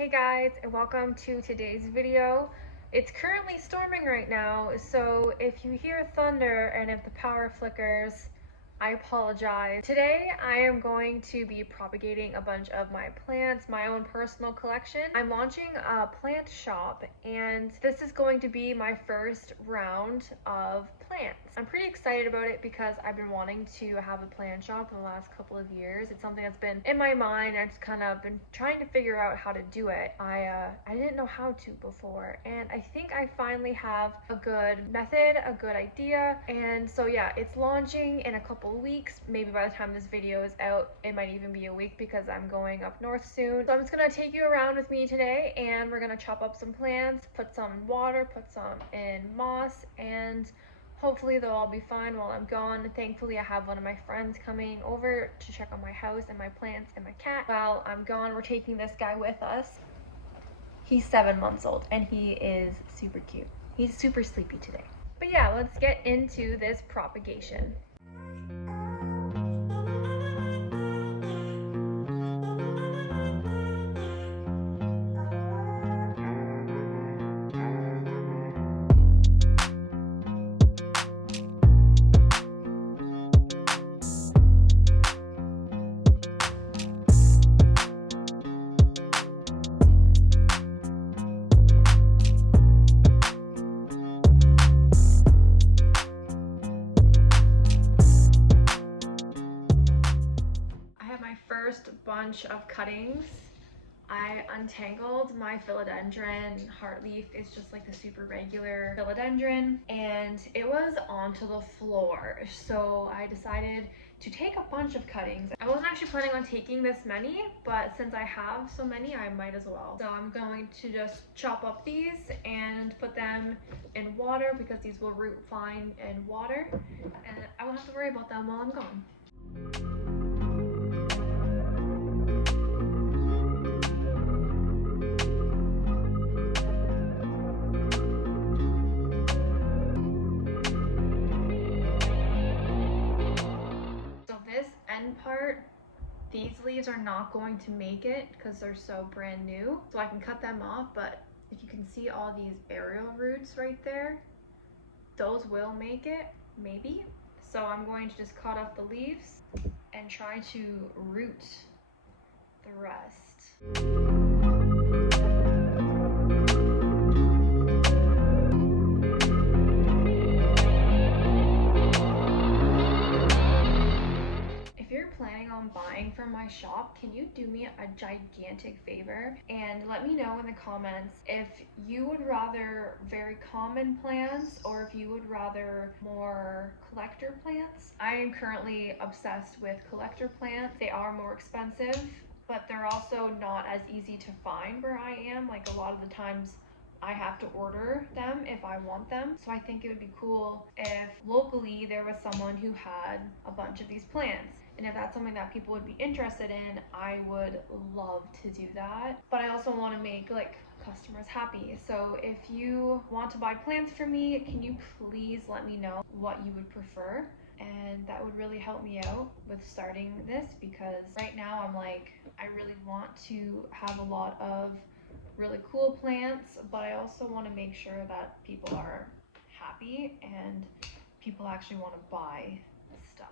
Hey guys, and welcome to today's video. It's currently storming right now, so if you hear thunder and if the power flickers, I apologize. Today I am going to be propagating a bunch of my plants, my own personal collection. I'm launching a plant shop and this is going to be my first round of plants. I'm pretty excited about it because I've been wanting to have a plant shop for the last couple of years. It's something that's been in my mind. I've just kind of been trying to figure out how to do it. I didn't know how to before, and I think I finally have a good method, a good idea. And so yeah, it's launching in a couple weeks. Maybe by the time this video is out, it might even be a week because I'm going up north soon. So I'm just gonna take you around with me today and we're gonna chop up some plants, put some in water, put some in moss, and hopefully they'll all be fine while I'm gone. Thankfully, I have one of my friends coming over to check on my house and my plants and my cat. While I'm gone, we're taking this guy with us. He's 7 months old and he is super cute. He's super sleepy today. But yeah, let's get into this propagation. First bunch of cuttings, I untangled my philodendron. Heartleaf is just like the super regular philodendron, and it was onto the floor. So I decided to take a bunch of cuttings. I wasn't actually planning on taking this many, but since I have so many, I might as well. So I'm going to just chop up these and put them in water because these will root fine in water, and I won't have to worry about them while I'm gone. Part, these leaves are not going to make it because they're so brand new, so I can cut them off. But if you can see all these aerial roots right there, those will make it, maybe. So I'm going to just cut off the leaves and try to root the rest. Buying from my shop, can you do me a gigantic favor and let me know in the comments if you would rather very common plants or if you would rather more collector plants. I am currently obsessed with collector plants. They are more expensive, but they're also not as easy to find where I am. Like, a lot of the times I have to order them if I want them. So I think it would be cool if locally there was someone who had a bunch of these plants. And if that's something that people would be interested in, I would love to do that. But I also want to make like customers happy. So if you want to buy plants from me, can you please let me know what you would prefer? And that would really help me out with starting this, because right now I'm like, I really want to have a lot of really cool plants, but I also want to make sure that people are happy and people actually want to buy stuff.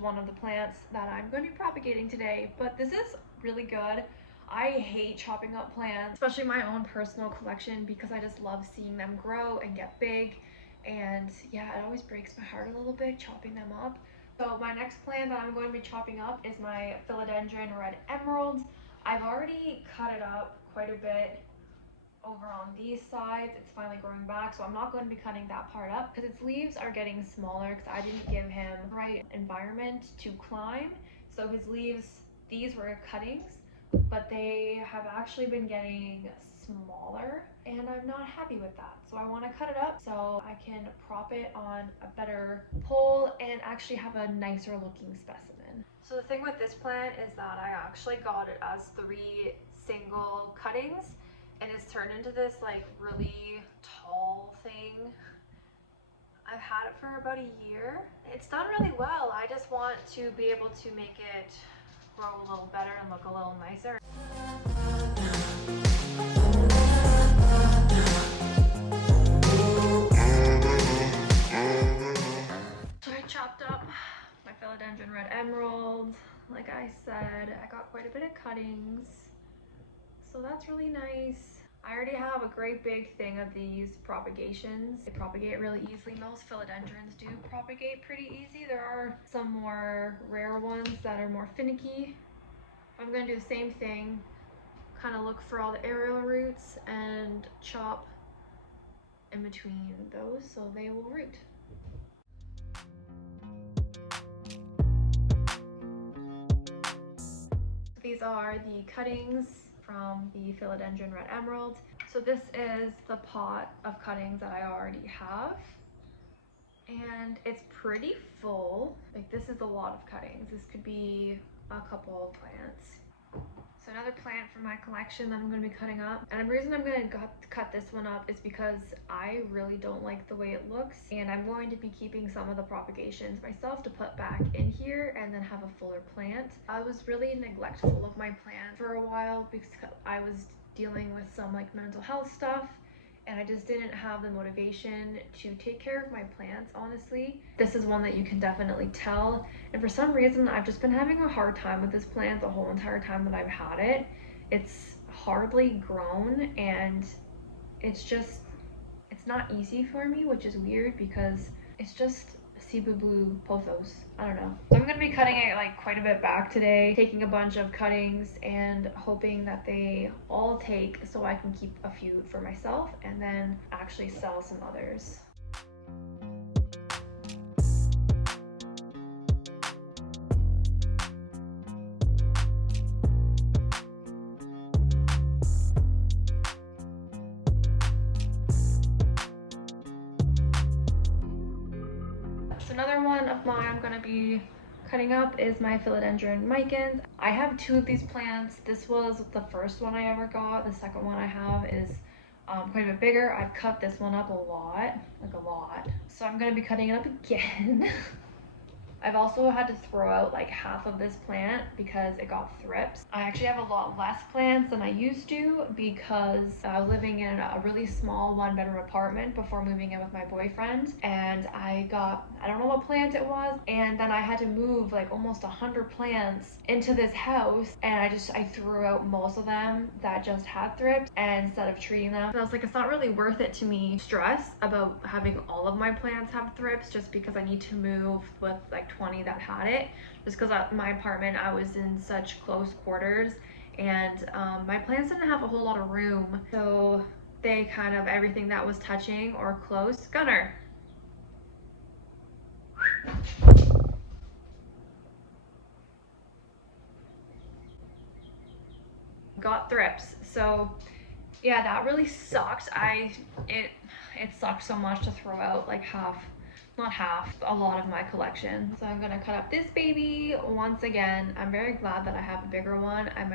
One of the plants that I'm going to be propagating today, but this is really good. I hate chopping up plants, especially my own personal collection, because I just love seeing them grow and get big. And yeah, it always breaks my heart a little bit chopping them up. So my next plant that I'm going to be chopping up is my philodendron red emerald. I've already cut it up quite a bit over on these sides. It's finally growing back, so I'm not going to be cutting that part up because its leaves are getting smaller because I didn't give him the right environment to climb. So his leaves, these were cuttings, but they have actually been getting smaller and I'm not happy with that. So I want to cut it up so I can prop it on a better pole and actually have a nicer looking specimen. So the thing with this plant is that I actually got it as 3 single cuttings and it's turned into this like really tall thing. I've had it for about a year. It's done really well. I just want to be able to make it grow a little better and look a little nicer. So I chopped up my philodendron red emerald. Like I said, I got quite a bit of cuttings. So that's really nice. I already have a great big thing of these propagations. They propagate really easily. Most philodendrons do propagate pretty easy. There are some more rare ones that are more finicky. I'm gonna do the same thing, kind of look for all the aerial roots and chop in between those so they will root. These are the cuttings from the philodendron red emerald. So this is the pot of cuttings that I already have. And it's pretty full. Like this is a lot of cuttings. This could be a couple plants. So another plant from my collection that I'm going to be cutting up. And the reason I'm going to cut this one up is because I really don't like the way it looks. And I'm going to be keeping some of the propagations myself to put back in here and then have a fuller plant. I was really neglectful of my plant for a while because I was dealing with some like mental health stuff. And I just didn't have the motivation to take care of my plants, honestly. This is one that you can definitely tell. And for some reason, I've just been having a hard time with this plant the whole entire time that I've had it. It's hardly grown and it's not easy for me, which is weird because it's just Cebu Blue Pothos. I don't know. So I'm going to be cutting it like quite a bit back today, taking a bunch of cuttings and hoping that they all take so I can keep a few for myself and then actually sell some others. So another one of mine I'm going to be cutting up is my philodendron micans. I have 2 of these plants. This was the first one I ever got. The second one I have is quite a bit bigger. I've cut this one up a lot, like a lot. So I'm going to be cutting it up again. I've also had to throw out like half of this plant because it got thrips. I actually have a lot less plants than I used to because I was living in a really small 1-bedroom apartment before moving in with my boyfriend, and I don't know what plant it was, and then I had to move like almost 100 plants into this house, and I threw out most of them that just had thrips, and instead of treating them, I was like, it's not really worth it to me stress about having all of my plants have thrips just because I need to move with like 20 that had it, just because my apartment, I was in such close quarters, and my plants didn't have a whole lot of room, so they kind of, everything that was touching or close, Gunner, got thrips. So yeah, that really sucked. It sucked so much to throw out like a lot of my collection. So I'm gonna cut up this baby once again. I'm very glad that I have a bigger one. I'm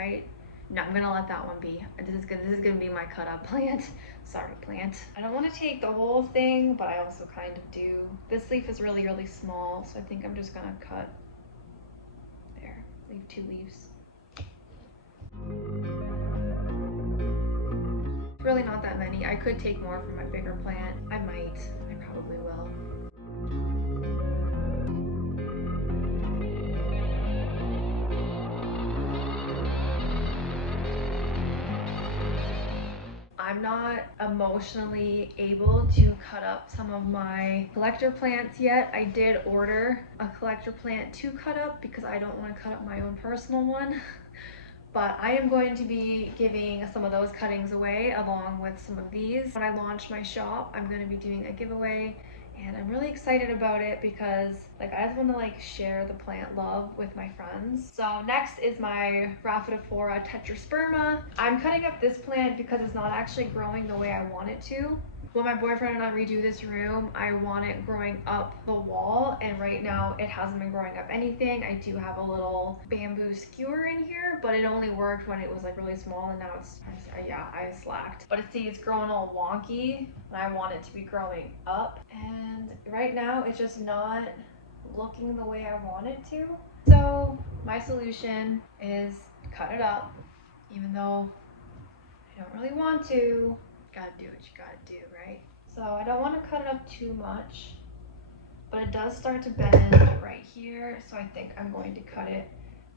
gonna let that one be. This is gonna be my cut up plant. Sorry, plant. I don't want to take the whole thing, but I also kind of do. This leaf is really, really small, so I think I'm just gonna cut there. Leave 2 leaves. Really not that many. I could take more from my bigger plant. I probably will. I'm not emotionally able to cut up some of my collector plants yet. I did order a collector plant to cut up because I don't want to cut up my own personal one. But I am going to be giving some of those cuttings away along with some of these. When I launch my shop, I'm going to be doing a giveaway, And I'm really excited about it because like I just want to like share the plant love with my friends. So next is my Rhaphidophora tetrasperma. I'm cutting up this plant because it's not actually growing the way I want it to. When my boyfriend and I redo this room, I want it growing up the wall, and right now it hasn't been growing up anything. I do have a little bamboo skewer in here, but it only worked when it was like really small, and now it's, yeah, I slacked. But see, it's growing all wonky, and I want it to be growing up, and right now it's just not looking the way I want it to. So my solution is cut it up, even though I don't really want to. Gotta do what you gotta do, right? So I don't want to cut it up too much, but it does start to bend right here, so I think I'm going to cut it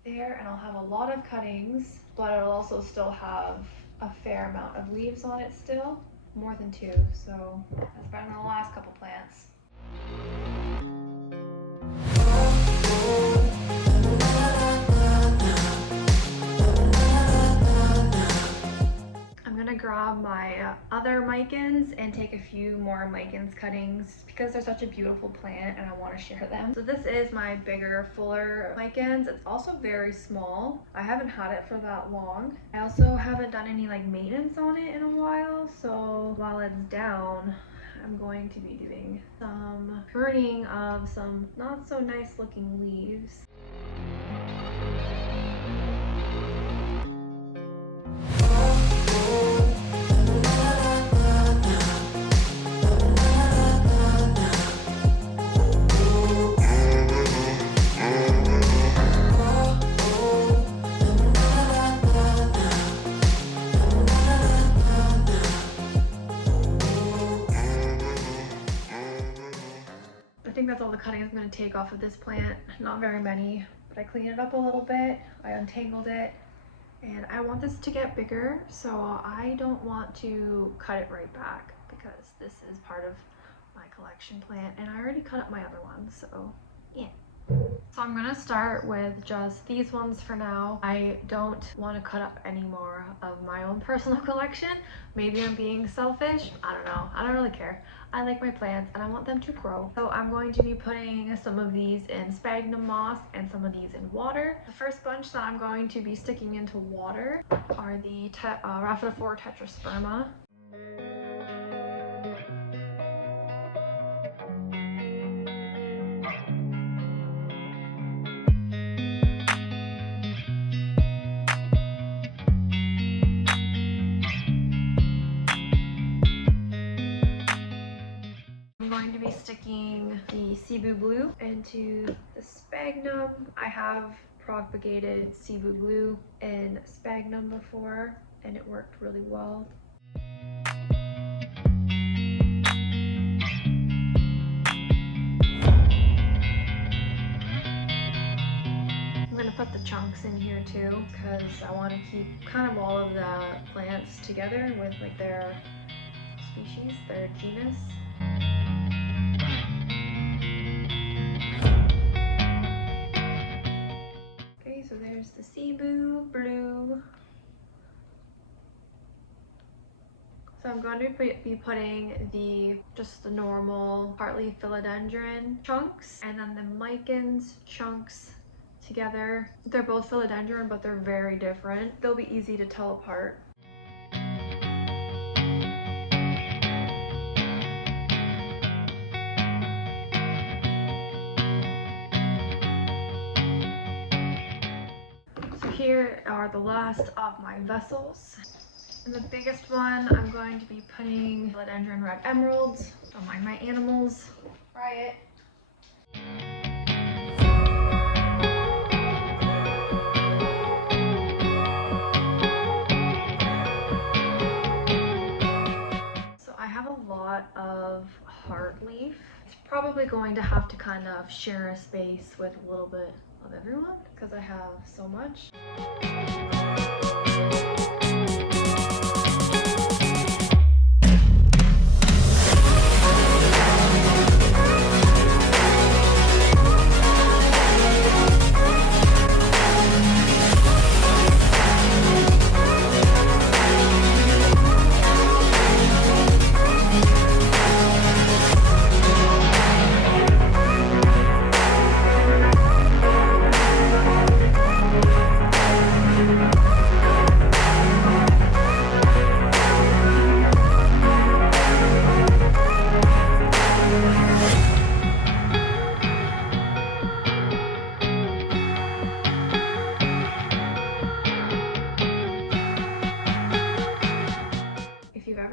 there, and I'll have a lot of cuttings, but it'll also still have a fair amount of leaves on it still, more than 2, so that's better than the last couple plants. I'm gonna grab my other micans and take a few more micans cuttings because they're such a beautiful plant and I want to share them. So this is my bigger, fuller micans. It's also very small. I haven't had it for that long. I also haven't done any like maintenance on it in a while, so while it's down, I'm going to be doing some pruning of some not so nice looking leaves. I think that's all the cuttings I'm going to take off of this plant. Not very many, but I cleaned it up a little bit. I untangled it, and I want this to get bigger, so I don't want to cut it right back because this is part of my collection plant, and I already cut up my other ones, so yeah. So I'm gonna start with just these ones for now. I don't want to cut up any more of my own personal collection. Maybe I'm being selfish. I don't know. I don't really care. I like my plants and I want them to grow. So I'm going to be putting some of these in sphagnum moss and some of these in water. The first bunch that I'm going to be sticking into water are the Rhaphidophora tetrasperma. I'm going to be sticking the Cebu Blue into the sphagnum. I have propagated Cebu Blue in sphagnum before and it worked really well. I'm going to put the chunks in here too because I want to keep kind of all of the plants together with like their species, their genus. Okay, so there's the Cebu Blue. So I'm going to be putting just the normal partly philodendron chunks and then the micans chunks together. They're both philodendron, but they're very different. They'll be easy to tell apart. So here are the last of my vessels. In the biggest one, I'm going to be putting philodendron red emeralds. Don't mind my animals. Try it. So I have a lot of heartleaf. It's probably going to have to kind of share a space with a little bit of everyone because I have so much.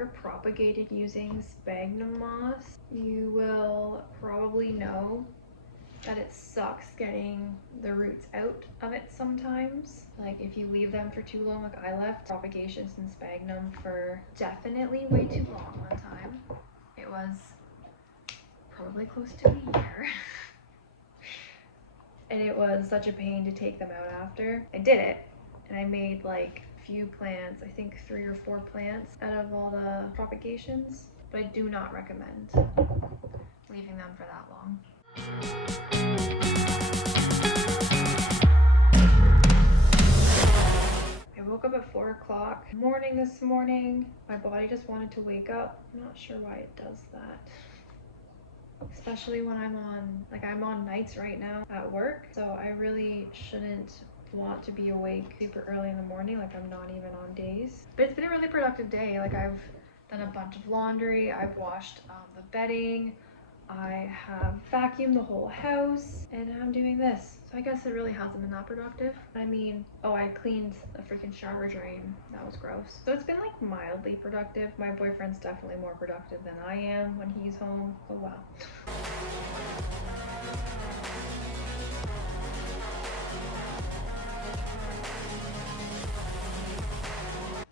ever propagated using sphagnum moss, you will probably know that it sucks getting the roots out of it sometimes. Like if you leave them for too long, like I left propagations in sphagnum for definitely way too long one time. It was probably close to a year. And it was such a pain to take them out after. I did it, and I made like a few plants, I think 3 or 4 plants out of all the propagations, but I do not recommend leaving them for that long. I woke up at 4 o'clock morning this morning. My body just wanted to wake up. I'm not sure why it does that. Especially when I'm on nights right now at work, so I really shouldn't want to be awake super early in the morning, like I'm not even on days. But it's been a really productive day. Like I've done a bunch of laundry, I've washed the bedding, I have vacuumed the whole house, and I'm doing this. So I guess it really hasn't been that productive. I mean, oh, I cleaned the freaking shower drain. That was gross. So it's been like mildly productive. My boyfriend's definitely more productive than I am when he's home. Oh wow.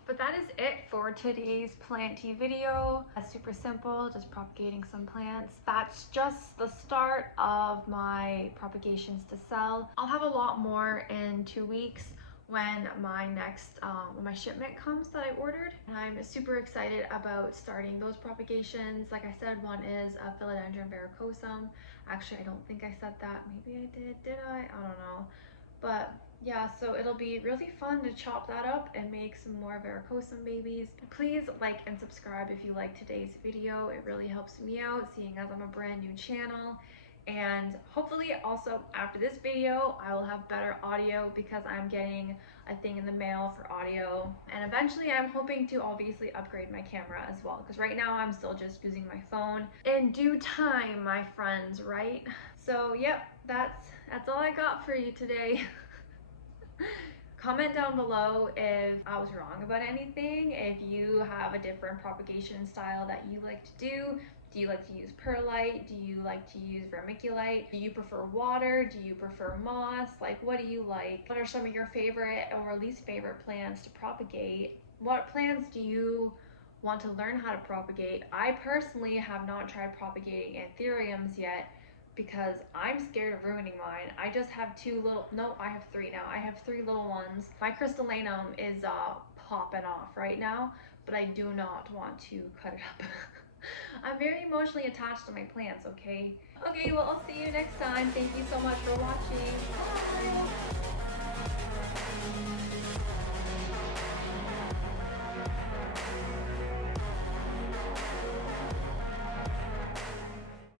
But that is it for today's planty video. That's super simple, just propagating some plants. That's just the start of my propagations to sell. I'll have a lot more in 2 weeks when my next when my shipment comes that I ordered, and I'm super excited about starting those propagations. Like I said, one is a philodendron verrucosum. Actually, I don't think I said that. Maybe I did I don't know. But yeah, so it'll be really fun to chop that up and make some more verrucosum babies. Please like and subscribe if you like today's video. It really helps me out, seeing as I'm a brand new channel. And hopefully also after this video, I will have better audio because I'm getting a thing in the mail for audio. And eventually I'm hoping to obviously upgrade my camera as well, because right now I'm still just using my phone. In due time, my friends, right? So yep, that's all I got for you today. Comment down below if I was wrong about anything, if you have a different propagation style that you like to do. Do you like to use perlite? Do you like to use vermiculite? Do you prefer water? Do you prefer moss? Like, what do you like? What are some of your favorite or least favorite plants to propagate? What plants do you want to learn how to propagate? I personally have not tried propagating anthuriums yet, because I'm scared of ruining mine. I just have 2 little, no, I have 3 now. I have 3 little ones. My crystallanum is popping off right now, but I do not want to cut it up. I'm very emotionally attached to my plants, okay? Okay, well, I'll see you next time. Thank you so much for watching. Bye!